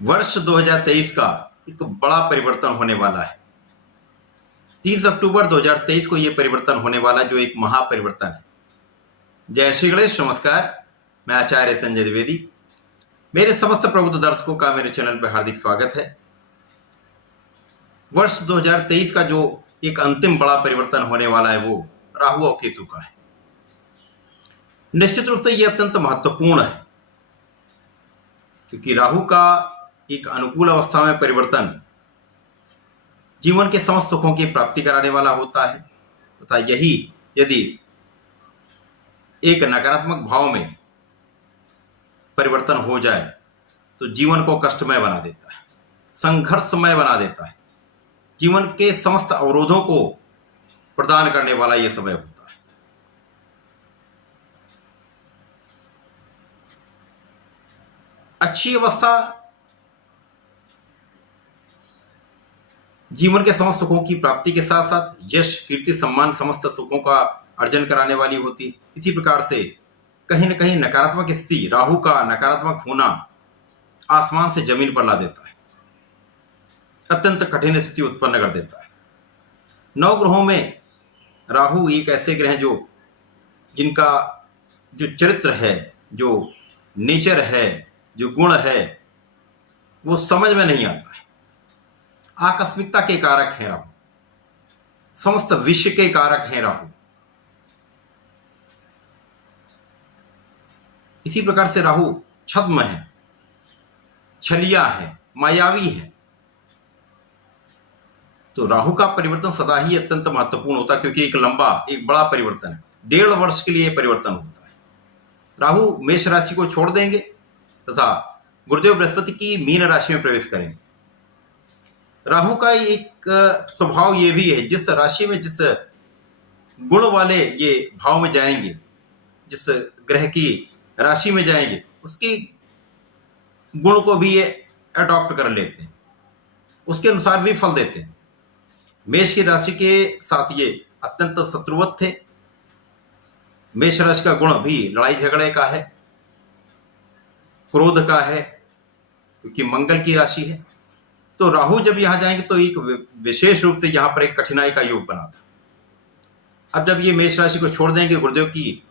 वर्ष 2023 का एक बड़ा परिवर्तन होने वाला है। 30 अक्टूबर 2023 को यह परिवर्तन होने वाला जो एक महापरिवर्तन है। जय श्री गणेश, नमस्कार। मैं आचार्य संजय द्विवेदी। मेरे समस्त प्रबुद्ध दर्शकों का मेरे चैनल पर हार्दिक स्वागत है। वर्ष 2023 का जो एक अंतिम बड़ा परिवर्तन होने वाला है वो राहु और केतु का है। निश्चित रूप से यह अत्यंत महत्वपूर्ण है क्योंकि राहु का एक अनुकूल अवस्था में परिवर्तन जीवन के समस्त सुखों की प्राप्ति कराने वाला होता है तथा यही यदि एक नकारात्मक भाव में परिवर्तन हो जाए तो जीवन को कष्टमय बना देता है, संघर्षमय बना देता है। जीवन के समस्त अवरोधों को प्रदान करने वाला यह समय होता है। अच्छी अवस्था जीवन के समस्त सुखों की प्राप्ति के साथ साथ यश, कीर्ति, सम्मान, समस्त सुखों का अर्जन कराने वाली होती है। इसी प्रकार से कहीं न कहीं नकारात्मक स्थिति, राहु का नकारात्मक होना आसमान से जमीन पर ला देता है, अत्यंत कठिन स्थिति उत्पन्न कर देता है। 9 ग्रहों में राहु एक ऐसे ग्रह जिनका जो चरित्र है, जो नेचर है, जो गुण है, वो समझ में नहीं आता है। आकस्मिकता के कारक हैं राहु, समस्त विश्व के कारक हैं राहु। इसी प्रकार से राहु छद्म है, छलिया है, मायावी है। तो राहु का परिवर्तन सदा ही अत्यंत महत्वपूर्ण होता है क्योंकि एक बड़ा परिवर्तन है। 1.5 वर्ष के लिए परिवर्तन होता है। राहु मेष राशि को छोड़ देंगे तथा गुरुदेव बृहस्पति की मीन राशि में प्रवेश करेंगे। राहु का एक स्वभाव ये भी है, जिस राशि में जिस गुण वाले ये भाव में जाएंगे, जिस ग्रह की राशि में जाएंगे, उसके गुण को भी ये अडॉप्ट कर लेते हैं, उसके अनुसार भी फल देते हैं। मेष की राशि के साथ ये अत्यंत शत्रुवत थे। मेष राशि का गुण भी लड़ाई झगड़े का है, क्रोध का है, क्योंकि मंगल की राशि है। तो राहु जब यहां जाएंगे तो एक विशेष रूप से यहां पर एक कठिनाई का योग बना था। अब जब ये मेष राशि को छोड़ देंगे, गुरुदेव की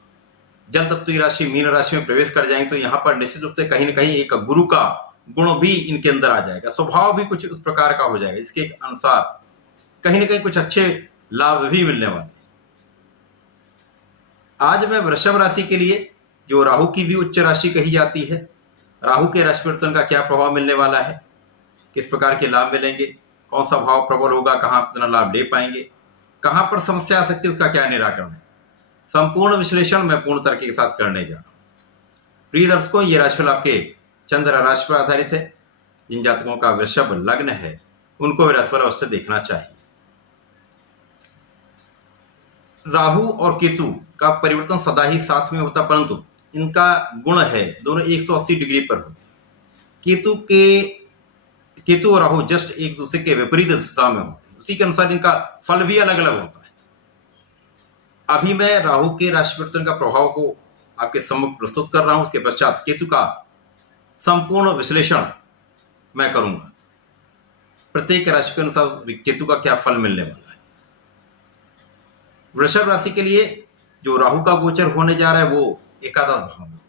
जल तत्व की राशि मीन राशि में प्रवेश कर जाएंगे, तो यहां पर निश्चित रूप से कहीं ना कहीं एक गुरु का गुण भी इनके अंदर आ जाएगा, स्वभाव भी कुछ उस प्रकार का हो जाएगा, इसके अनुसार कहीं ना कहीं कुछ अच्छे लाभ भी मिलने वाले। आज मैं वृषभ राशि के लिए, जो राहु की भी उच्च राशि कही जाती है, राहु के राशि परिवर्तन का क्या प्रभाव मिलने वाला है, किस प्रकार के लाभ मिलेंगे, कौन सा भाव प्रबल होगा, कहां कितना लाभ ले पाएंगे, कहां पर समस्या आ सकती है, उसका क्या निराकरण है, संपूर्ण विश्लेषण मैं पूर्ण तरीके के साथ करने जा रहा हूं। प्रिय दर्शकों, ये राशिफल आपके चंद्र राशि पर आधारित है। जिन जातकों का वृषभ लग्न है उनको राशिफल अवश्य देखना चाहिए। राहु और केतु का परिवर्तन सदा ही साथ में होता, परंतु इनका गुण है दोनों 180 डिग्री पर होते। केतु और राहु जस्ट एक दूसरे के विपरीत दिशा में होते हैं, उसी के अनुसार इनका फल भी अलग अलग होता है। अभी मैं राहु के राशि परिवर्तन का प्रभाव को आपके सम्मुख प्रस्तुत कर रहा हूं, उसके पश्चात केतु का संपूर्ण विश्लेषण मैं करूंगा। प्रत्येक राशि के अनुसार केतु का क्या फल मिलने वाला है। वृषभ राशि के लिए जो राहु का गोचर होने जा रहा है वो एकादश भाव में होगा।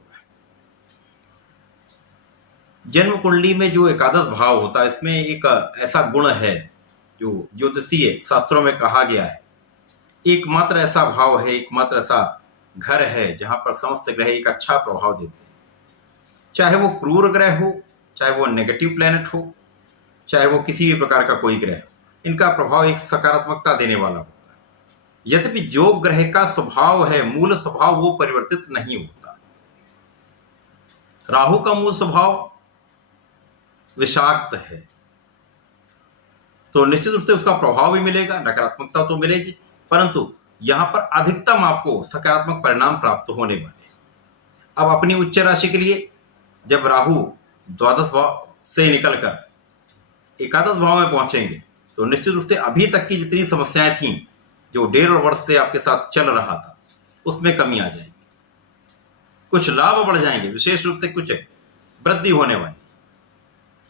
जन्म कुंडली में जो एकादश भाव होता है, इसमें एक ऐसा गुण है जो ज्योतिषीय शास्त्रों में कहा गया है, एकमात्र ऐसा भाव है, एकमात्र ऐसा घर है जहां पर समस्त ग्रह एक अच्छा प्रभाव देते हैं। चाहे वो क्रूर ग्रह हो, चाहे वो नेगेटिव प्लैनेट हो, चाहे वो किसी भी प्रकार का कोई ग्रह हो, इनका प्रभाव एक सकारात्मकता देने वाला होता है। यद्यपि जो ग्रह का स्वभाव है, मूल स्वभाव, वो परिवर्तित नहीं होता। राहु का मूल स्वभाव विषाक्त है, तो निश्चित रूप से उसका प्रभाव भी मिलेगा, नकारात्मकता तो मिलेगी, परंतु यहां पर अधिकतम आपको सकारात्मक परिणाम प्राप्त होने वाले हैं। अब अपनी उच्च राशि के लिए जब राहु द्वादश भाव से निकलकर एकादश भाव में पहुंचेंगे तो निश्चित रूप से अभी तक की जितनी समस्याएं थीं, जो 1.5 वर्ष से आपके साथ चल रहा था, उसमें कमी आ जाएगी। कुछ लाभ बढ़ जाएंगे, विशेष रूप से कुछ वृद्धि होने वाली।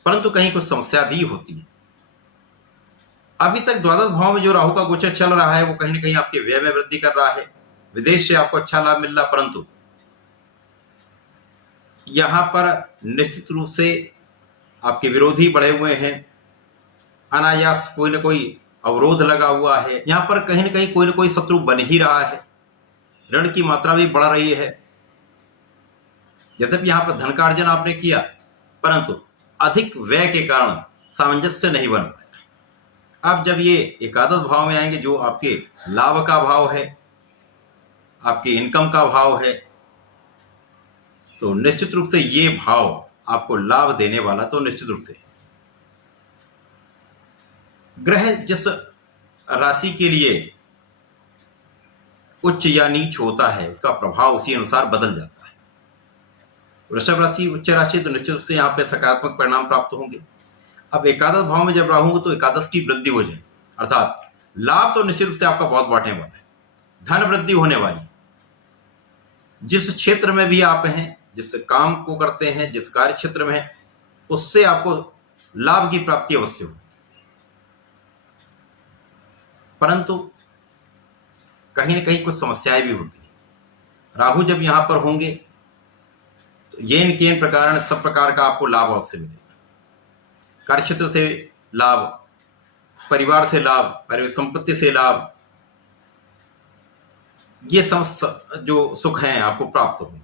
परंतु कहीं कुछ समस्या भी होती है। अभी तक द्वादश भाव में जो राहु का गोचर चल रहा है वो कहीं ना कहीं आपके व्यय में वृद्धि कर रहा है, विदेश से आपको अच्छा लाभ मिल रहा, परंतु यहां पर निश्चित रूप से आपके विरोधी बढ़े हुए हैं, अनायास कोई ना कोई अवरोध लगा हुआ है, यहां पर कहीं ना कहीं कोई ना कोई शत्रु बन ही रहा है, ऋण की मात्रा भी बढ़ रही है। यद्यपि यहां पर धन का अर्जन आपने किया, परंतु अधिक व्यय के कारण सामंजस्य नहीं बन पाया। अब जब ये एकादश भाव में आएंगे, जो आपके लाभ का भाव है, आपके इनकम का भाव है, तो निश्चित रूप से ये भाव आपको लाभ देने वाला तो निश्चित रूप से। ग्रह जिस राशि के लिए उच्च या नीच होता है, उसका प्रभाव उसी अनुसार बदल जाता है। वृषभ राशि उच्च राशि, तो निश्चित रूप से यहाँ पे सकारात्मक परिणाम प्राप्त होंगे। अब एकादश भाव में जब राहु तो एकादश की वृद्धि हो जाए, अर्थात लाभ तो निश्चित रूप से आपका बहुत बांटने वाला है, धन वृद्धि होने वाली। जिस क्षेत्र में भी आप हैं, जिस काम को करते हैं, जिस कार्य क्षेत्र में है, उससे आपको लाभ की प्राप्ति अवश्य हो। परंतु कहीं ना कहीं कुछ समस्याएं भी होती हैं। राहु जब यहां पर होंगे तो येन केन प्रकार सब प्रकार का आपको लाभ अवश्य मिलेगा। कार्य क्षेत्र से लाभ, परिवार से लाभ, परिवार संपत्ति से लाभ, ये समस्त जो सुख हैं आपको प्राप्त होंगे,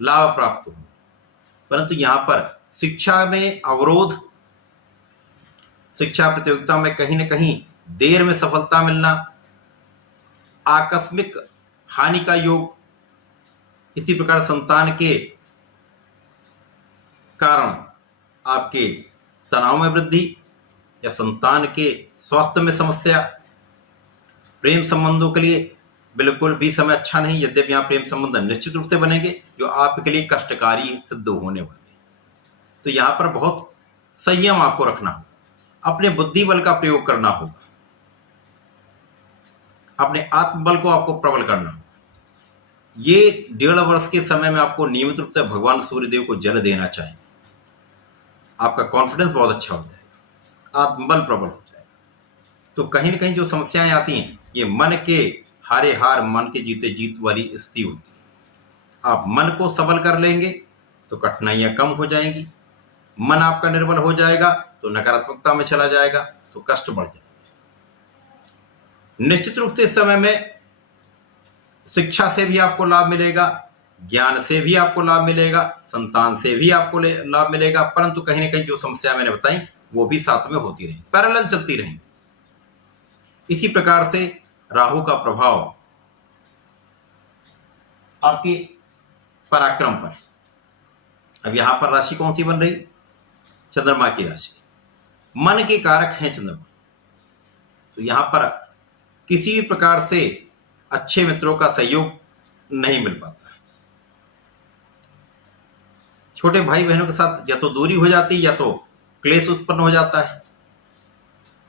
लाभ प्राप्त होंगे। परंतु यहां पर शिक्षा में अवरोध, शिक्षा प्रतियोगिता में कहीं ना कहीं देर में सफलता मिलना, आकस्मिक हानि का योग, इसी प्रकार संतान के कारण आपके तनाव में वृद्धि या संतान के स्वास्थ्य में समस्या, प्रेम संबंधों के लिए बिल्कुल भी समय अच्छा नहीं। यद्यपि यहाँ प्रेम संबंध निश्चित रूप से बनेंगे जो आपके लिए कष्टकारी सिद्ध होने वाले, तो यहाँ पर बहुत संयम आपको रखना होगा, अपने बुद्धि बल का प्रयोग करना होगा, अपने आत्मबल को आपको प्रबल करना होगा। ये 1.5 वर्ष के समय में आपको नियमित रूप से भगवान सूर्यदेव को जल देना चाहिए। आपका कॉन्फिडेंस बहुत अच्छा हो जाएगा, आत्मबल प्रबल हो जाएगा। तो कहीं ना कहीं जो समस्याएं आती हैं, ये मन के हारे हार, मन के जीते जीत वाली स्थिति होती है। आप मन को सबल कर लेंगे तो कठिनाइयां कम हो जाएंगी, मन आपका निर्बल हो जाएगा तो नकारात्मकता में चला जाएगा, तो कष्ट बढ़ जाएगा। निश्चित रूप से इस समय में शिक्षा से भी आपको लाभ मिलेगा, ज्ञान से भी आपको लाभ मिलेगा, संतान से भी आपको लाभ मिलेगा, परंतु कहीं ना कहीं जो समस्या मैंने बताई वो भी साथ में होती रहेंगी, पैरेलल चलती रहेंगी। इसी प्रकार से राहु का प्रभाव आपके पराक्रम पर है। अब यहां पर राशि कौन सी बन रही? चंद्रमा की राशि। मन के कारक हैं चंद्रमा, तो यहां पर किसी भी प्रकार से अच्छे मित्रों का सहयोग नहीं मिल पाता। छोटे भाई बहनों के साथ या तो दूरी हो जाती है या तो क्लेश उत्पन्न हो जाता है।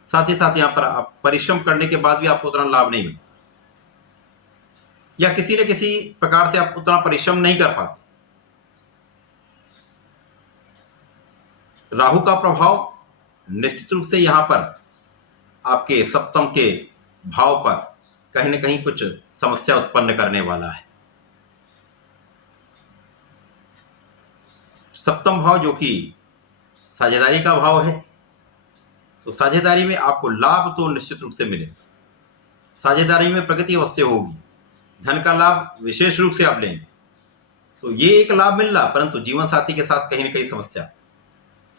साथ ही साथ यहां पर आप परिश्रम करने के बाद भी आपको उतना लाभ नहीं मिलता, या किसी न किसी प्रकार से आप उतना परिश्रम नहीं कर पाते। राहु का प्रभाव निश्चित रूप से यहां पर आपके सप्तम के भाव पर कहीं ना कहीं कुछ समस्या उत्पन्न करने वाला है। सप्तम भाव जो कि साझेदारी का भाव है, तो साझेदारी में आपको लाभ तो निश्चित रूप से मिलेगा, साझेदारी में प्रगति अवश्य होगी, धन का लाभ विशेष रूप से आप लेंगे। तो ये एक लाभ मिल रहा, परंतु जीवन साथी के साथ कहीं ना कहीं समस्या,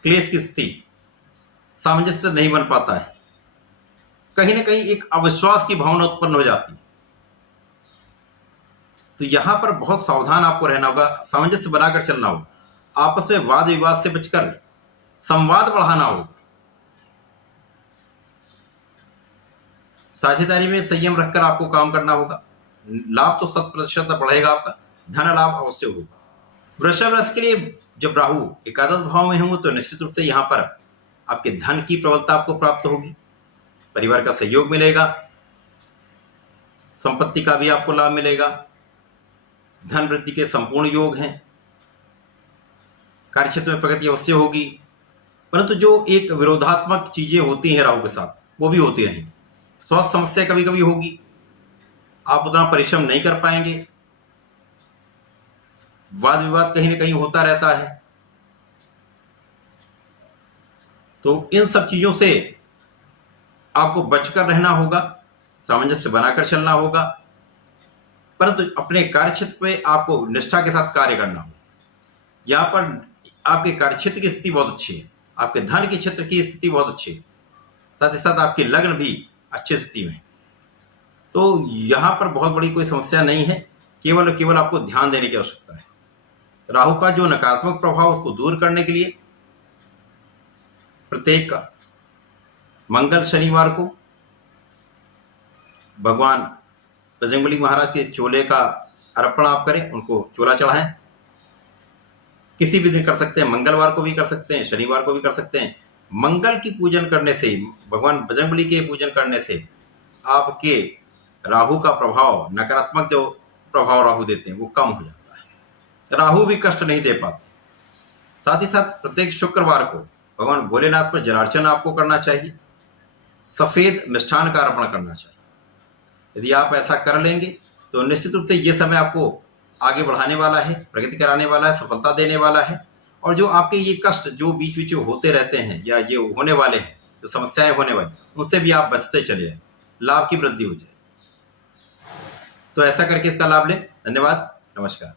क्लेश की स्थिति, सामंजस्य नहीं बन पाता है, कहीं ना कहीं एक अविश्वास की भावना उत्पन्न हो जाती है। तो यहां पर बहुत सावधान आपको रहना होगा, सामंजस्य बनाकर चलना होगा, आपस में वाद विवाद से बचकर संवाद बढ़ाना होगा। साझेदारी में संयम रखकर आपको काम करना होगा। लाभ तो 100% बढ़ेगा, आपका धन लाभ अवश्य होगा। वृषभ राशि के लिए जब राहु एकादश भाव में होंगे तो निश्चित रूप से यहां पर आपके धन की प्रबलता आपको प्राप्त होगी, परिवार का सहयोग मिलेगा, संपत्ति का भी आपको लाभ मिलेगा, धन वृद्धि के संपूर्ण योग हैं, कार्यक्षेत्र में प्रगति अवश्य होगी, परंतु जो एक विरोधात्मक चीजें होती हैं राहु के साथ, वो भी होती रहेंगी। स्वास्थ्य समस्या कभी कभी होगी, आप उतना परिश्रम नहीं कर पाएंगे, वाद विवाद कहीं ना कहीं होता रहता है। तो इन सब चीजों से आपको बचकर रहना होगा, सामंजस्य बनाकर चलना होगा, परंतु अपने कार्यक्षेत्र पे आपको निष्ठा के साथ कार्य करना होगा। यहां पर आपके कार्यक्षेत्र की स्थिति बहुत अच्छी है, आपके धन के क्षेत्र की स्थिति बहुत अच्छी है, साथ ही साथ आपकी लग्न भी अच्छी स्थिति में है। तो यहां पर बहुत बड़ी कोई समस्या नहीं है, केवल केवल आपको ध्यान देने की आवश्यकता है। राहु का जो नकारात्मक प्रभाव उसको दूर करने के लिए प्रत्येक मंगल शनिवार को भगवान बजरंगबली महाराज के चोले का अर्पण आप करें, उनको चोला चढ़ाएं। किसी भी दिन कर सकते हैं, मंगलवार को भी कर सकते हैं, शनिवार को भी कर सकते हैं। मंगल की पूजन करने से, भगवान बजरंगबली के पूजन करने से आपके राहु का प्रभाव, नकारात्मक जो प्रभाव राहु देते हैं वो कम हो जाता है, राहु भी कष्ट नहीं दे पाते। साथ ही साथ प्रत्येक शुक्रवार को भगवान भोलेनाथ पर जलार्चन आपको करना चाहिए, सफेद मिष्ठान का अर्पण करना चाहिए। यदि आप ऐसा कर लेंगे तो निश्चित रूप से ये समय आपको आगे बढ़ाने वाला है, प्रगति कराने वाला है, सफलता देने वाला है। और जो आपके ये कष्ट जो बीच बीच में होते रहते हैं या ये होने वाले हैं, जो समस्याएं होने वाली, उनसे भी आप बचते चले जाए, लाभ की वृद्धि हो जाए। तो ऐसा करके इसका लाभ लें। धन्यवाद, नमस्कार।